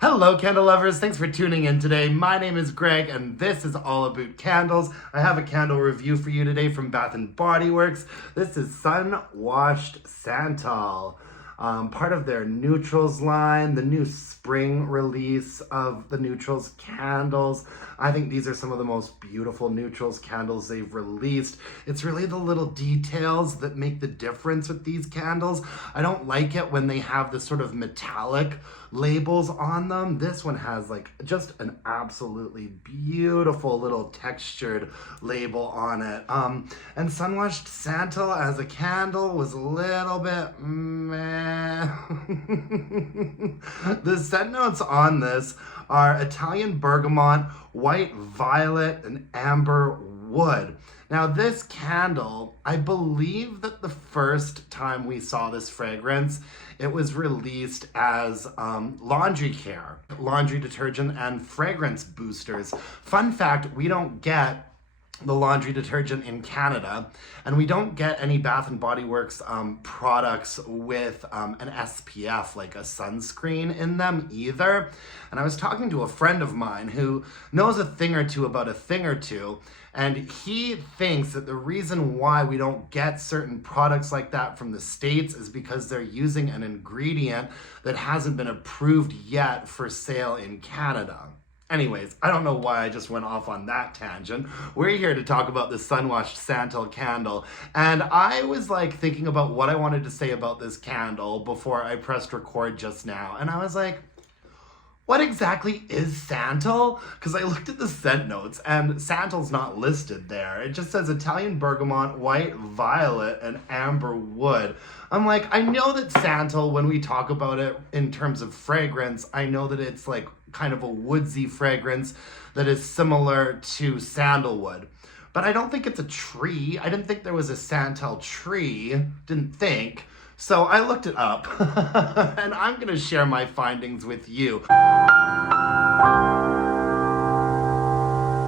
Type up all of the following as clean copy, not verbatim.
Hello, candle lovers. Thanks for tuning in today. My name is Greg, and this is all about candles. I have a candle review for you today from Bath & Body Works. This is Sunwashed Santal, part of their Neutrals line, the new spring release of the Neutrals candles. I think these are some of the most beautiful Neutrals candles they've released. It's really the little details that make the difference with these candles. I don't like it when they have this sort of metallic labels on them. This one has like just an absolutely beautiful little textured label on it. And Sunwashed Santal as a candle was a little bit meh. The scent notes on this are Italian bergamot, white violet, and amber wood. Now this candle, I believe that the first time we saw this fragrance, it was released as laundry care, laundry detergent, and fragrance boosters. Fun fact, we don't get the laundry detergent in Canada, and we don't get any Bath & Body Works products with an SPF, like a sunscreen in them either. And I was talking to a friend of mine who knows a thing or two about a thing or two, and he thinks that the reason why we don't get certain products like that from the States is because they're using an ingredient that hasn't been approved yet for sale in Canada. Anyways, I don't know why I just went off on that tangent. We're here to talk about the Sunwashed Santal candle. And I was like thinking about what I wanted to say about this candle before I pressed record just now. And I was like, what exactly is Santal? Because I looked at the scent notes and Santal's not listed there. It just says Italian bergamot, white violet, and amber wood. I'm like, I know that Santal, when we talk about it in terms of fragrance, I know that it's like kind of a woodsy fragrance that is similar to sandalwood. But I don't think it's a tree. I didn't think there was a Santal tree. Didn't think. So I looked it up, and I'm going to share my findings with you.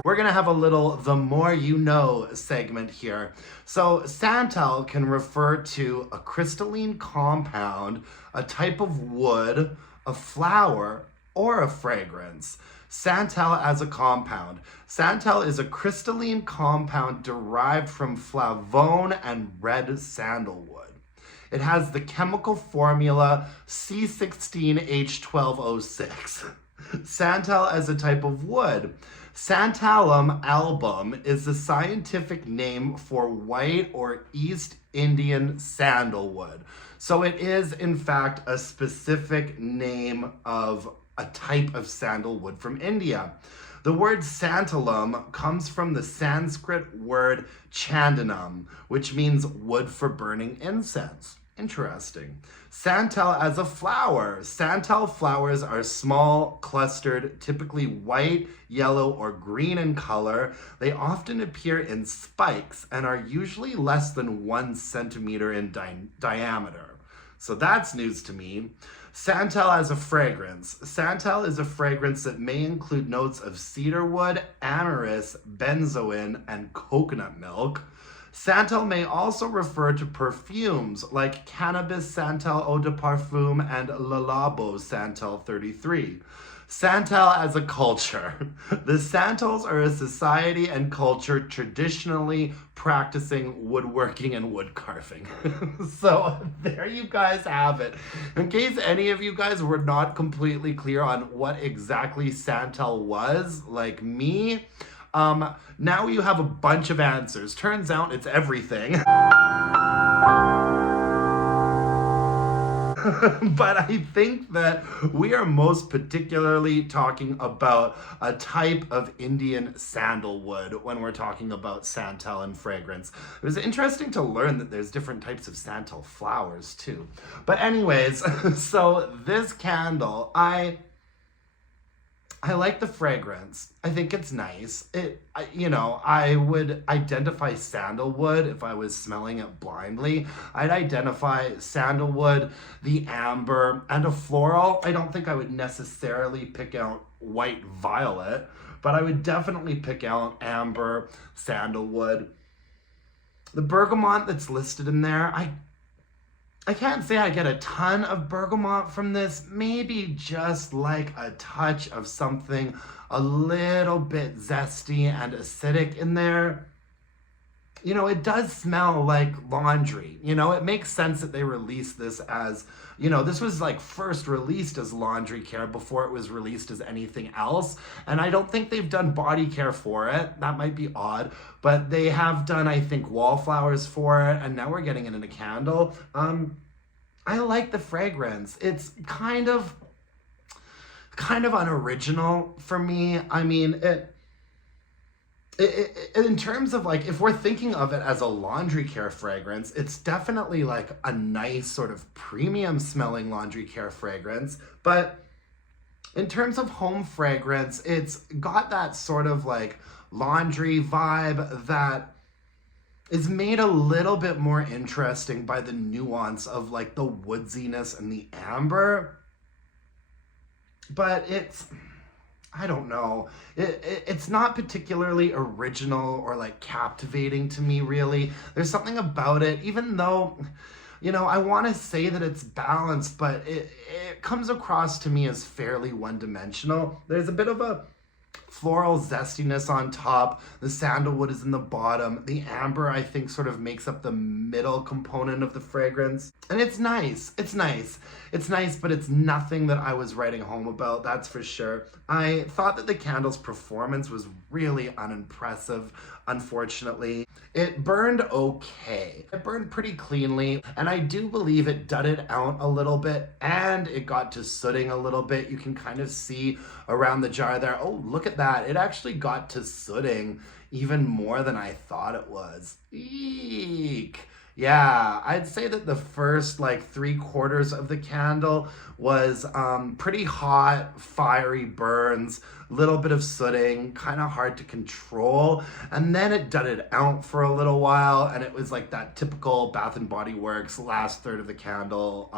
We're going to have a little The More You Know segment here. So Santal can refer to a crystalline compound, a type of wood, a flower, or a fragrance. Santal as a compound. Santal is a crystalline compound derived from flavone and red sandalwood. It has the chemical formula C16H12O6. Santal as a type of wood. Santalum album is the scientific name for white or East Indian sandalwood. So it is, in fact, a specific name of a type of sandalwood from India. The word santalum comes from the Sanskrit word chandanam, which means wood for burning incense. Interesting. Santal as a flower. Santal flowers are small, clustered, typically white, yellow, or green in color. They often appear in spikes and are usually less than 1 centimeter in diameter. So that's news to me. Santal as a fragrance. Santal is a fragrance that may include notes of cedarwood, amyris, benzoin, and coconut milk. Santal may also refer to perfumes like Cannabis Santal Eau de Parfum and Le Labo Santal 33. Santal as a culture. The Santals are a society and culture traditionally practicing woodworking and wood carving. So there you guys have it. In case any of you guys were not completely clear on what exactly Santal was, like me, now you have a bunch of answers. Turns out it's everything. But I think that we are most particularly talking about a type of Indian sandalwood when we're talking about Santal and fragrance. It was interesting to learn that there's different types of Santal flowers too. But anyways, so this candle, I like the fragrance. I think it's nice. I would identify sandalwood if I was smelling it blindly. I'd identify sandalwood, the amber, and a floral. I don't think I would necessarily pick out white violet, but I would definitely pick out amber, sandalwood. The bergamot that's listed in there, I can't say I get a ton of bergamot from this. Maybe just like a touch of something a little bit zesty and acidic in there. You know, it does smell like laundry. You know, it makes sense that they released this as, you know, this was like first released as laundry care before it was released as anything else. And I don't think they've done body care for it. That might be odd, but they have done, I think, wallflowers for it. And now we're getting it in a candle. I like the fragrance. It's kind of unoriginal for me. I mean, in terms of like, if we're thinking of it as a laundry care fragrance, it's definitely like a nice sort of premium smelling laundry care fragrance. But in terms of home fragrance, it's got that sort of like laundry vibe that is made a little bit more interesting by the nuance of like the woodsiness and the amber. But I don't know. It's not particularly original or like captivating to me, really. There's something about it, even though, you know, I want to say that it's balanced, but it comes across to me as fairly one-dimensional. There's a bit of a floral zestiness on top. The sandalwood is in the bottom. The amber, I think, sort of makes up the middle component of the fragrance. And it's nice. It's nice. It's nice, but it's nothing that I was writing home about, that's for sure. I thought that the candle's performance was really unimpressive, unfortunately. It burned okay. It burned pretty cleanly, and I do believe it dudded out a little bit, and it got to sooting a little bit. You can kind of see around the jar there. Oh, look at that. It actually got to sooting even more than I thought it was. Eek. Yeah, I'd say that the first like 3/4 of the candle was pretty hot, fiery burns, little bit of sooting, kind of hard to control. And then it dudded out for a little while, and it was like that typical Bath and Body Works last third of the candle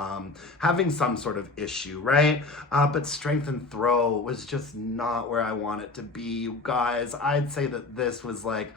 having some sort of issue, right? But strength and throw was just not where I want it to be, you guys. I'd say that this was like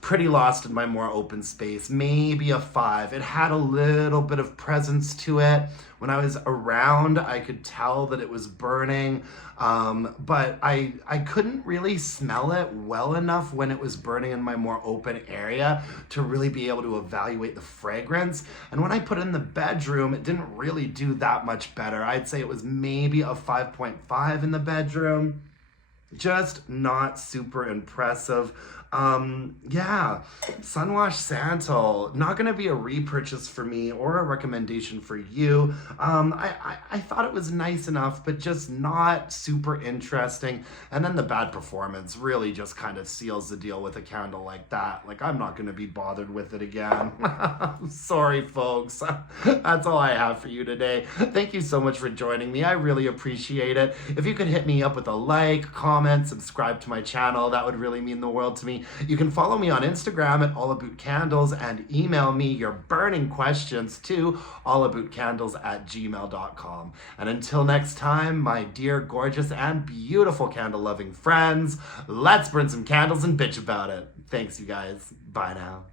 pretty lost in my more open space, maybe a 5. It had a little bit of presence to it. When I was around, I could tell that it was burning, but I couldn't really smell it well enough when it was burning in my more open area to really be able to evaluate the fragrance. And when I put it in the bedroom, it didn't really do that much better. I'd say it was maybe a 5.5 in the bedroom. Just not super impressive. Yeah, Sunwashed Santal, not gonna be a repurchase for me or a recommendation for you. I thought it was nice enough, but just not super interesting. And then the bad performance really just kind of seals the deal with a candle like that. Like, I'm not gonna be bothered with it again. Sorry, folks. That's all I have for you today. Thank you so much for joining me. I really appreciate it. If you could hit me up with a like, comment, subscribe to my channel, that would really mean the world to me. You can follow me on Instagram at allabootcandles and email me your burning questions to allabootcandles@gmail.com. And until next time, my dear, gorgeous, and beautiful candle-loving friends, let's burn some candles and bitch about it. Thanks, you guys. Bye now.